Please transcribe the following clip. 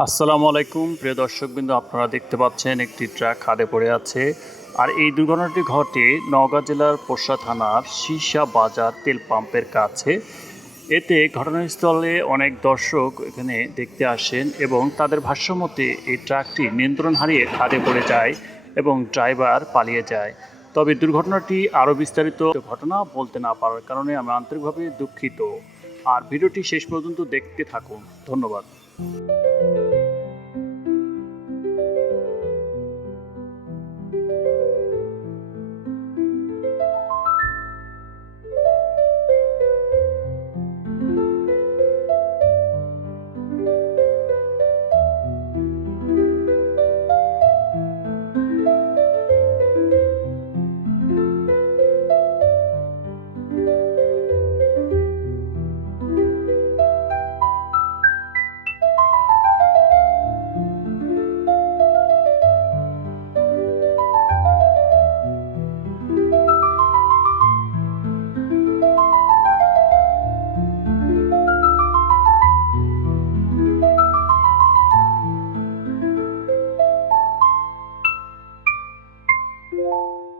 আসসালামু আলাইকুম। প্রিয় দর্শকবৃন্দ, আপনারা দেখতে পাচ্ছেন একটি ট্রাক খাদে পড়ে আছে। আর এই দুর্ঘটনাটি ঘটে নওগাঁ জেলার পোষা থানার সীসা বাজার তেল পাম্পের কাছে। এতে ঘটনাস্থলে অনেক দর্শক এখানে দেখতে আসেন এবং তাদের ভাষ্যমতে এই ট্রাকটি নিয়ন্ত্রণ হারিয়ে খাদে পড়ে যায় এবং ড্রাইভার পালিয়ে যায়। তবে দুর্ঘটনাটি আরও বিস্তারিত ঘটনা বলতে না পারার কারণে আমি আন্তরিকভাবে দুঃখিত। আর ভিডিওটি শেষ পর্যন্ত দেখতে থাকুন। ধন্যবাদ। Thank you. Música